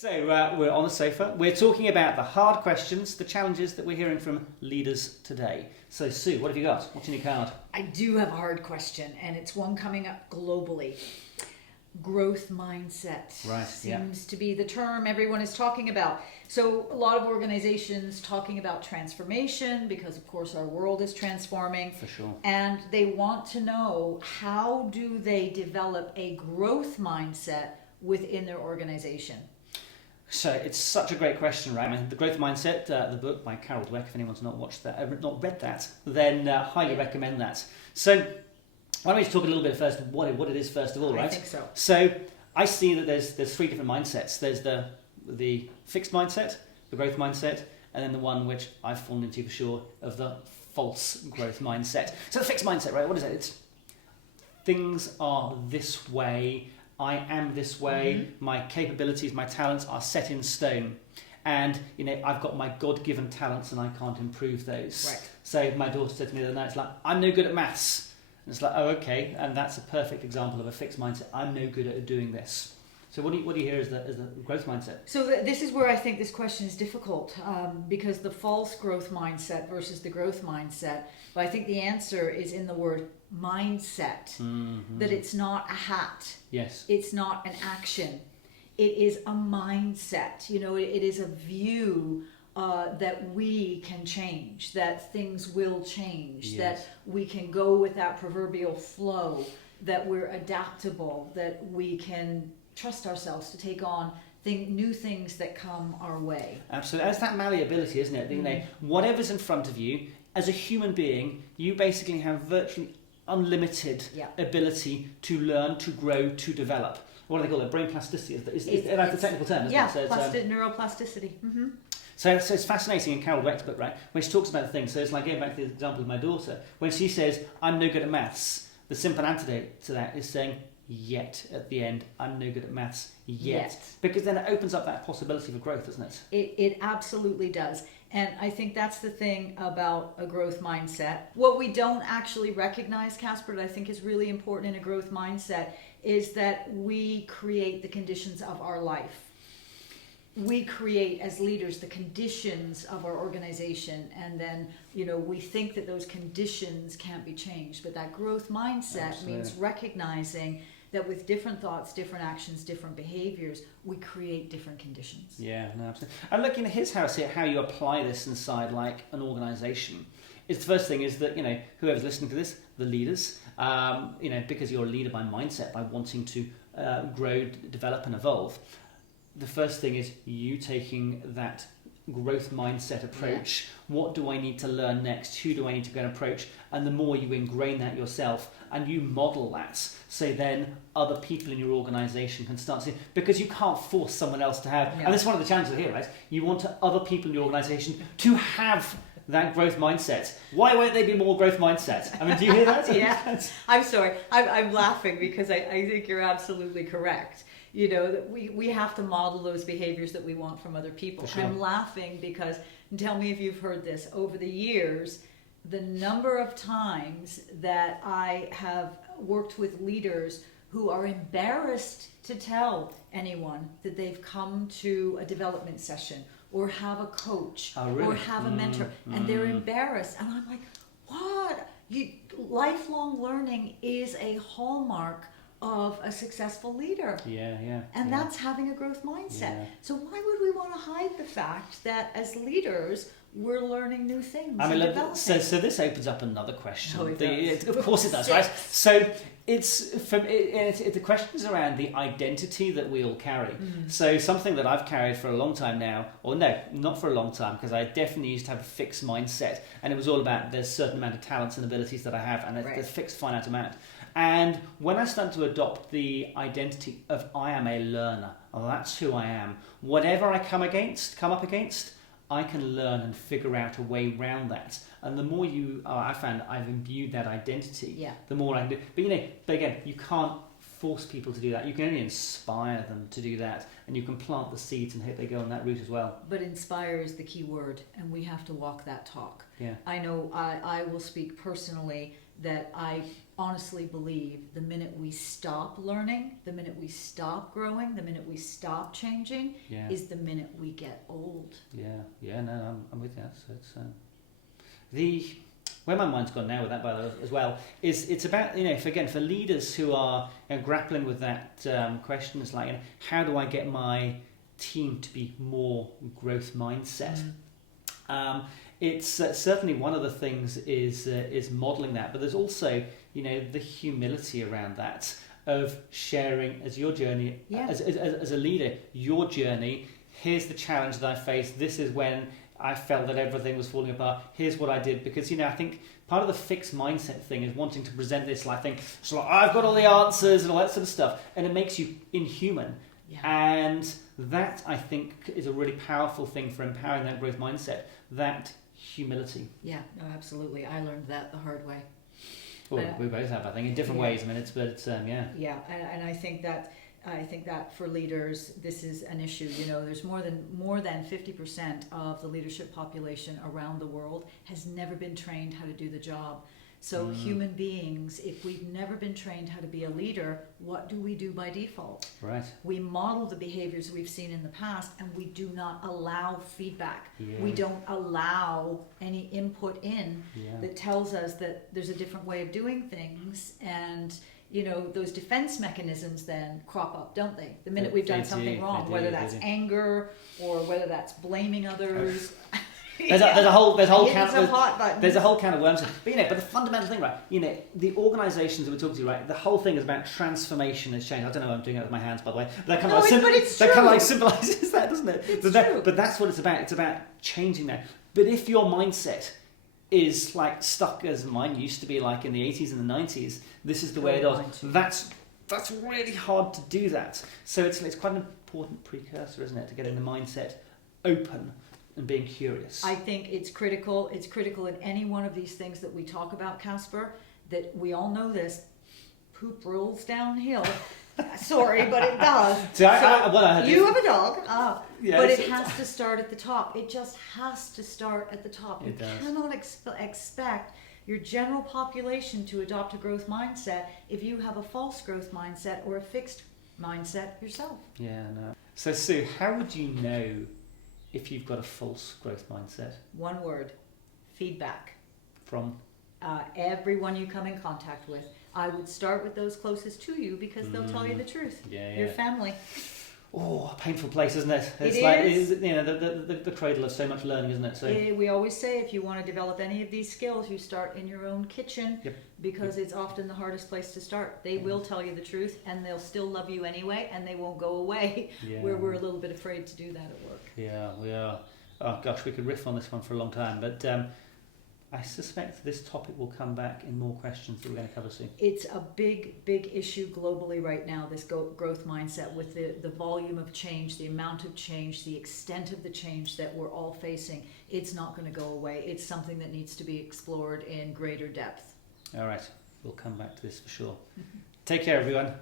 So we're on the sofa. We're talking about the hard questions, the challenges that we're hearing from leaders today. So Sue, what have you got? What's in your card? I do have a hard question, and it's one coming up globally. Growth mindset seems to be the term everyone is talking about. So a lot of organizations talking about transformation because, of course, our world is transforming. For sure. And they want to know, how do they develop a growth mindset within their organization? So it's such a great question, right? I mean, The Growth Mindset, the book by Carol Dweck, if anyone's not watched that, not read that, then highly recommend that. So why don't we just talk a little bit first what it is first of all, right? I think so. So I see that there's three different mindsets. There's the fixed mindset, the growth mindset, and then the one which I've fallen into for sure of the false growth mindset. So the fixed mindset, right? What is it? It's things are this way. I am this way, my capabilities, my talents are set in stone. And, I've got my God-given talents and I can't improve those. Right. So my daughter said to me the other night, it's like, I'm no good at maths. And it's like, oh, okay. And that's a perfect example of a fixed mindset. I'm no good at doing this. So what do you hear as the growth mindset? So this is where I think this question is difficult, because the false growth mindset versus the growth mindset. But I think the answer is in the word mindset, that it's not a hat. Yes. It's not an action. It is a mindset. It is a view that we can change, that things will change, that we can go with that proverbial flow, that we're adaptable, that we can trust ourselves to take on new things that come our way. Absolutely. It's that malleability, isn't it? Whatever's in front of you, as a human being, you basically have virtually unlimited ability to learn, to grow, to develop. What do they call it? Brain plasticity. That's the technical term, isn't it? So neuroplasticity. So it's fascinating in Carol Dweck's book, right? When she talks about the things. So it's like, going back to the example of my daughter, when she says, I'm no good at maths, the simple antidote to that is saying, yet at the end, I'm no good at maths yet. Because then it opens up that possibility for growth, doesn't it? It absolutely does. And I think that's the thing about a growth mindset. What we don't actually recognize, Casper, that I think is really important in a growth mindset, is that we create the conditions of our life. We create, as leaders, the conditions of our organization, and then we think that those conditions can't be changed. But that growth mindset means recognizing that with different thoughts, different actions, different behaviors, we create different conditions. Yeah, no, absolutely. And looking at here's how you apply this inside like an organization. The first thing is that whoever's listening to this, the leaders, because you're a leader by mindset, by wanting to grow, develop, and evolve. The first thing is you taking that growth mindset approach. What do I need to learn next? Who do I need to go and approach? And the more you ingrain that yourself and you model that, so then other people in your organization can start to, because you can't force someone else to have, and that's one of the challenges here, right? You want other people in your organization to have that growth mindset. Why won't they be more growth mindset? I mean, do you hear that? Yeah. I'm sorry. I'm laughing because I think you're absolutely correct. That we have to model those behaviors that we want from other people. Sure. I'm laughing because, and tell me if you've heard this, over the years, the number of times that I have worked with leaders who are embarrassed to tell anyone that they've come to a development session or have a coach or have a mentor, and they're embarrassed. And I'm like, what? Lifelong learning is a hallmark of a successful leader. And that's having a growth mindset. So why would we want to hide the fact that as leaders we're learning new things? I mean, so this opens up another question. Of course it does, right? So the questions around the identity that we all carry. So something that I've carried for a long time now, or no, not for a long time, because I definitely used to have a fixed mindset, and it was all about there's a certain amount of talents and abilities that I have, and there's a fixed finite amount. And when I started to adopt the identity of I am a learner, that's who I am. Whatever I come up against, I can learn and figure out a way around that. And the more I found I've imbued that identity, the more I can do. But again, you can't force people to do that. You can only inspire them to do that, and you can plant the seeds and hope they go on that route as well. But inspire is the key word, and we have to walk that talk. Yeah. I know I will speak personally that I honestly believe the minute we stop learning, the minute we stop growing, the minute we stop changing, Yeah. is the minute we get old. Yeah. No, I'm with you. So it's the where my mind's gone now with that, by the way, as well, is it's about, for leaders who are grappling with that question. It's like, how do I get my team to be more growth mindset? It's certainly one of the things is modeling that, but there's also the humility around that of sharing as your journey as a leader, your journey. Here's the challenge that I faced. This is when I felt that everything was falling apart. Here's what I did, because I think part of the fixed mindset thing is wanting to present this thing. So I've got all the answers and all that sort of stuff, and it makes you inhuman. Yeah. And that, I think, is a really powerful thing for empowering that growth mindset. That humility. Yeah, no, absolutely. I learned that the hard way. Well, we both have, I think, in different ways. I mean, Yeah, and I think that for leaders, this is an issue. There's more than 50% of the leadership population around the world has never been trained how to do the job. So human beings, if we've never been trained how to be a leader, what do we do by default? Right. We model the behaviors we've seen in the past, and we do not allow feedback. Yeah. We don't allow any input in that tells us that there's a different way of doing things, and those defense mechanisms then crop up, don't they? The minute we've done something wrong, whether that's anger or whether that's blaming others. There's a whole can of worms. But the fundamental thing, right? The organisations that we're talking to, right? The whole thing is about transformation and change. I don't know. I'm doing it with my hands, by the way. But that kind of symbolises that, doesn't it? But that's what it's about. It's about changing that. But if your mindset is stuck as mine used to be, in the 80s and the 90s, this is the way it is. That's really hard to do that. So it's quite an important precursor, isn't it, to getting the mindset open and being curious. I think it's critical. It's critical in any one of these things that we talk about, Casper, that we all know this. Poop rolls downhill. Sorry, but it does. You have a dog, but it has to start at the top. It just has to start at the top. You cannot expect your general population to adopt a growth mindset if you have a false growth mindset or a fixed mindset yourself. Yeah, no. So Sue, how would you know if you've got a false growth mindset? One word: feedback. From? Everyone you come in contact with. I would start with those closest to you, because they'll tell you the truth. Your family. Oh, a painful place, isn't it? It's the cradle of so much learning, isn't it? So we always say, if you want to develop any of these skills, you start in your own kitchen, because it's often the hardest place to start. They will tell you the truth, and they'll still love you anyway, and they won't go away. Where we're a little bit afraid to do that at work. Yeah, we are. Oh gosh, we could riff on this one for a long time, but I suspect this topic will come back in more questions that we're going to cover soon. It's a big issue globally right now, this growth mindset, with the volume of change, the amount of change, the extent of the change that we're all facing. It's not going to go away. It's something that needs to be explored in greater depth. All right, we'll come back to this for sure. Take care, everyone.